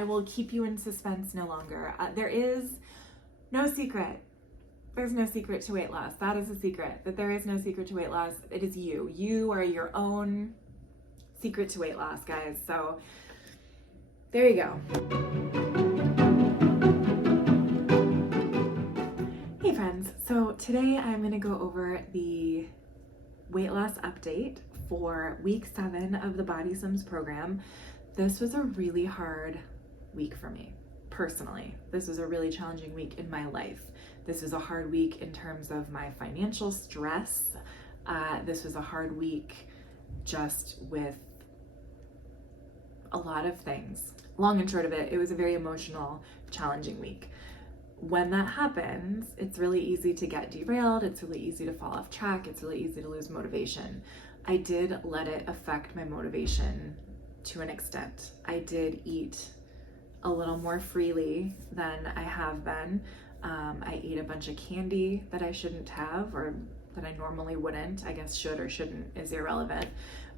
I will keep you in suspense no longer. There is no secret. There's no secret to weight loss. That is a secret, that there is no secret to weight loss. It is you. You are your own secret to weight loss, guys. So there you go. Hey friends, so today I'm going to go over the weight loss update for week 7 of the BodySlims program. This was a really hard week for me, personally. This was a really challenging week in my life. This was a hard week in terms of my financial stress. This was a hard week just with a lot of things. Long and short of it, it was a very emotional, challenging week. When that happens, it's really easy to get derailed. It's really easy to fall off track. It's really easy to lose motivation. I did let it affect my motivation to an extent. I did eat a little more freely than I have been. I ate a bunch of candy that I shouldn't have, or that I normally wouldn't. I guess should or shouldn't is irrelevant.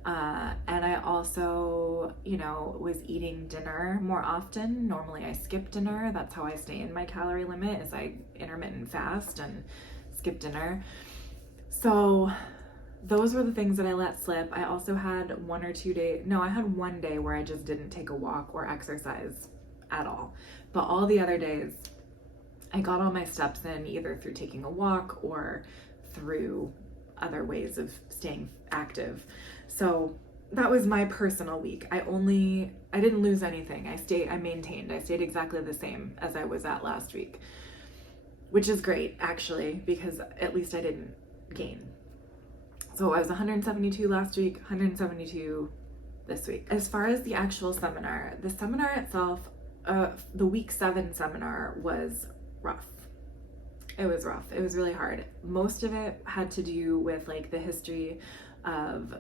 And I also, was eating dinner more often. Normally I skip dinner. That's how I stay in my calorie limit, is I intermittent fast and skip dinner. So those were the things that I let slip. I also had I had one day where I just didn't take a walk or exercise at all. But all the other days, I got all my steps in, either through taking a walk or through other ways of staying active. So that was my personal week. I didn't lose anything. I maintained. I stayed exactly the same as I was at last week, which is great actually, because at least I didn't gain. So I was 172 last week, 172 this week. As far as the actual seminar, the seminar itself, the week 7 seminar was rough. It was rough. It was really hard. Most of it had to do with like the history of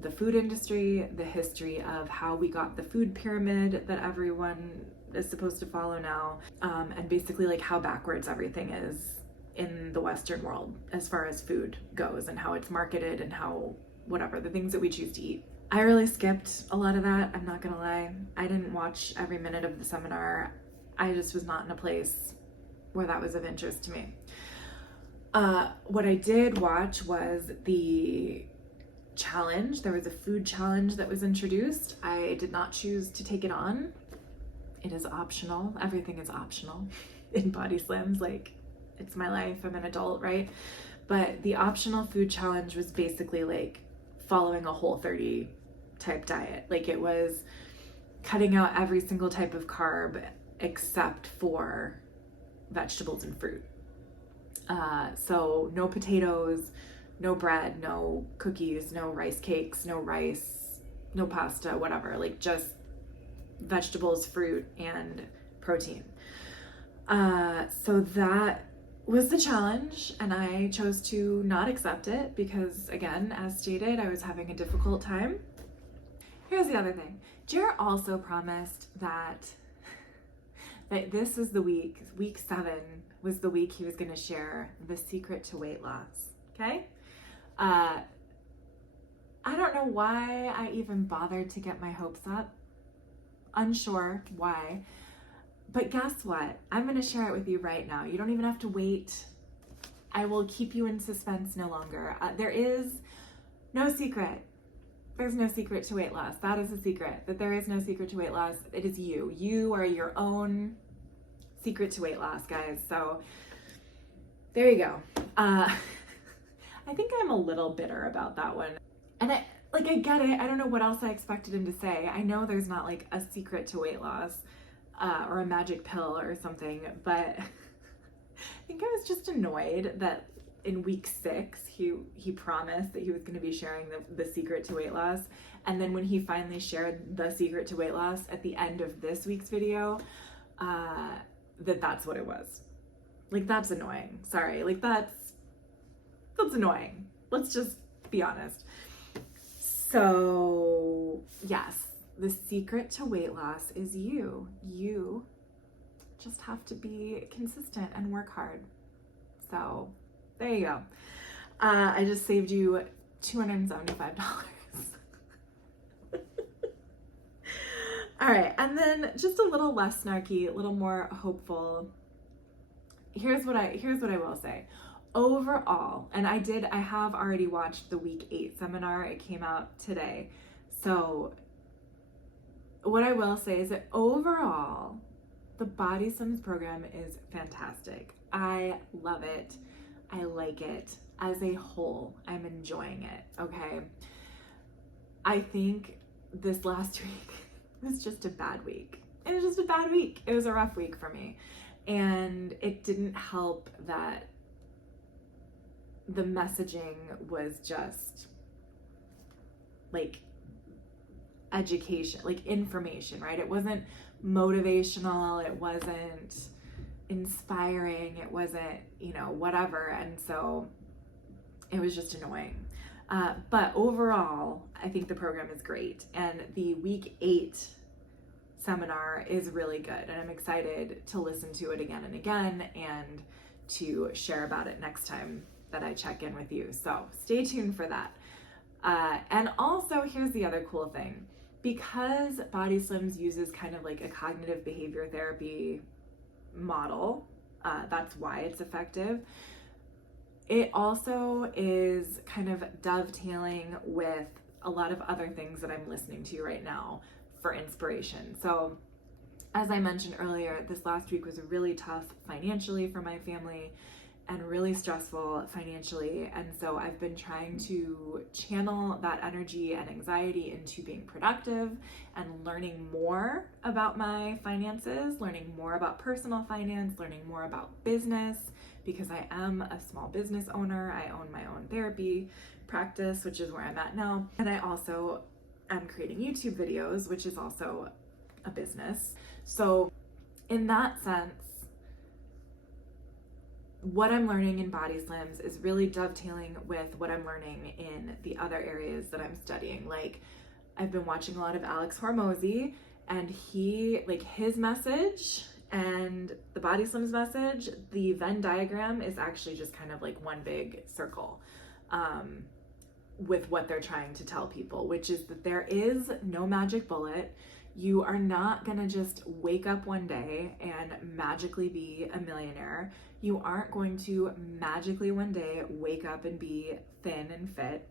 the food industry, the history of how we got the food pyramid that everyone is supposed to follow now, and basically like how backwards everything is in the Western world as far as food goes, and how it's marketed, and how whatever, the things that we choose to eat. I really skipped a lot of that. I'm not gonna lie. I didn't watch every minute of the seminar. I just was not in a place where that was of interest to me. What I did watch was the challenge. There was a food challenge that was introduced. I did not choose to take it on. It is optional. Everything is optional in BodySlims. Like, it's my life. I'm an adult, right? But the optional food challenge was basically like following a Whole30 type diet. Like, it was cutting out every single type of carb except for vegetables and fruit. So no potatoes, no bread, no cookies, no rice cakes, no rice, no pasta, whatever, like just vegetables, fruit, and protein. So that was the challenge, and I chose to not accept it because, again, as stated, I was having a difficult time. Here's the other thing. Jer also promised that this was the week 7 was the week he was going to share the secret to weight loss, okay? I don't know why I even bothered to get my hopes up. Unsure why. But guess what? I'm going to share it with you right now. You don't even have to wait. I will keep you in suspense no longer. There is no secret. There's no secret to weight loss. That is a secret, that there is no secret to weight loss. It is you. You are your own secret to weight loss, guys. So there you go. I think I'm a little bitter about that one. And I get it. I don't know what else I expected him to say. I know there's not like a secret to weight loss or a magic pill or something, but I think I was just annoyed that in week 6, he promised that he was going to be sharing the secret to weight loss. And then when he finally shared the secret to weight loss at the end of this week's video, that's what it was. Like, that's annoying. Sorry. Like, that's annoying. Let's just be honest. So yes, the secret to weight loss is you. You just have to be consistent and work hard. So there you go. I just saved you $275. All right, and then just a little less snarky, a little more hopeful. Here's what I will say. Overall, and I have already watched the week 8 seminar. It came out today. So what I will say is that overall, the BodySlims program is fantastic. I love it. I like it. As a whole, I'm enjoying it, okay? I think this last week was just a bad week. It was just a bad week. It was a rough week for me. And it didn't help that the messaging was just like education, like information, right? It wasn't motivational. It wasn't inspiring. It wasn't, whatever. And so it was just annoying. But overall, I think the program is great. And the week 8 seminar is really good. And I'm excited to listen to it again and again and to share about it next time that I check in with you. So stay tuned for that. And also, here's the other cool thing. Because BodySlims uses kind of like a cognitive behavior therapy model, that's why it's effective. It also is kind of dovetailing with a lot of other things that I'm listening to right now for inspiration. So as I mentioned earlier, this last week was really tough financially for my family and really stressful financially. And so I've been trying to channel that energy and anxiety into being productive and learning more about my finances, learning more about personal finance, learning more about business, because I am a small business owner. I own my own therapy practice, which is where I'm at now. And I also am creating YouTube videos, which is also a business. So in that sense, what I'm learning in BodySlims is really dovetailing with what I'm learning in the other areas that I'm studying. Like, I've been watching a lot of Alex Hormozy, and his message and the BodySlims message, the Venn diagram is actually just kind of like one big circle with what they're trying to tell people, which is that there is no magic bullet. You are not gonna just wake up one day and magically be a millionaire. You aren't going to magically one day wake up and be thin and fit.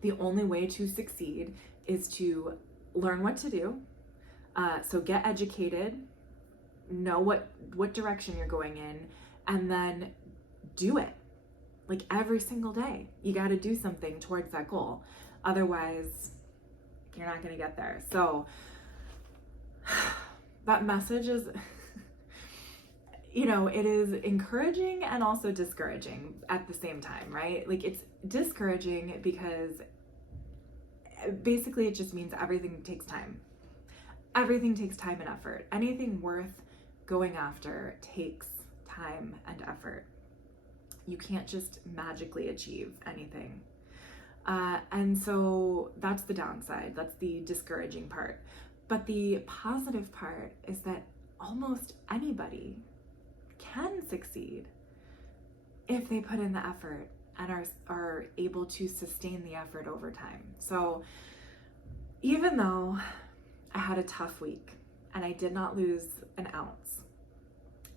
The only way to succeed is to learn what to do. So get educated, know what direction you're going in, and then do it. Like every single day, you got to do something towards that goal. Otherwise, you're not going to get there. So that message is, it is encouraging and also discouraging at the same time, right? Like, it's discouraging because basically it just means everything takes time. Everything takes time and effort. Anything worth going after takes time and effort. You can't just magically achieve anything. And so that's the downside. That's the discouraging part. But the positive part is that almost anybody can succeed if they put in the effort and are able to sustain the effort over time. So even though I had a tough week and I did not lose an ounce,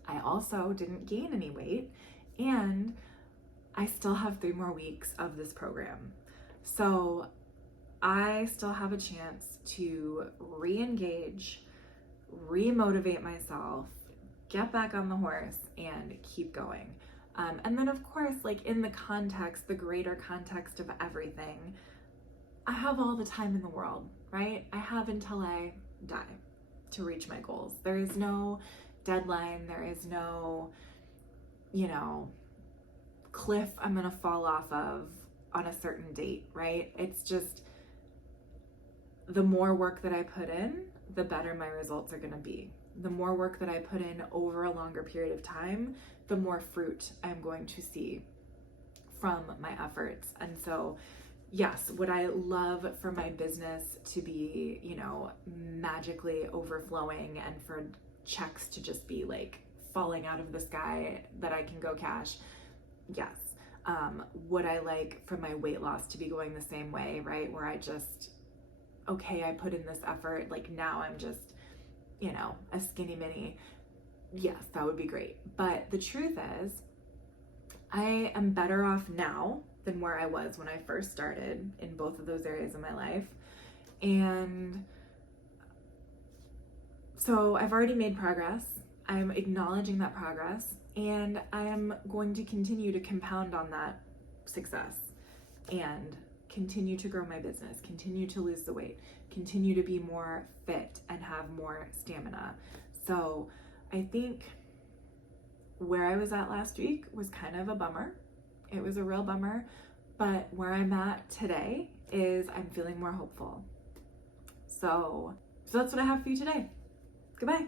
I also didn't gain any weight, and I still have 3 more weeks of this program. So I still have a chance to re-engage, re-motivate myself, get back on the horse, and keep going. And then, of course, like in the greater context of everything, I have all the time in the world, right? I have until I die to reach my goals. There is no deadline. There is no, cliff I'm gonna fall off of on a certain date, right? It's just the more work that I put in, the better my results are gonna be. The more work that I put in over a longer period of time, the more fruit I'm going to see from my efforts. And so, yes, would I love for my business to be, magically overflowing and for checks to just be like falling out of the sky that I can go cash? Yes. Would I like for my weight loss to be going the same way, right? Where I just okay, I put in this effort, like now I'm just, you know, a skinny mini. Yes, that would be great. But the truth is, I am better off now than where I was when I first started in both of those areas of my life. And so I've already made progress. I'm acknowledging that progress, and I am going to continue to compound on that success and continue to grow my business, continue to lose the weight, continue to be more fit and have more stamina. So I think where I was at last week was kind of a bummer. It was a real bummer, but where I'm at today is I'm feeling more hopeful. So that's what I have for you today. Goodbye.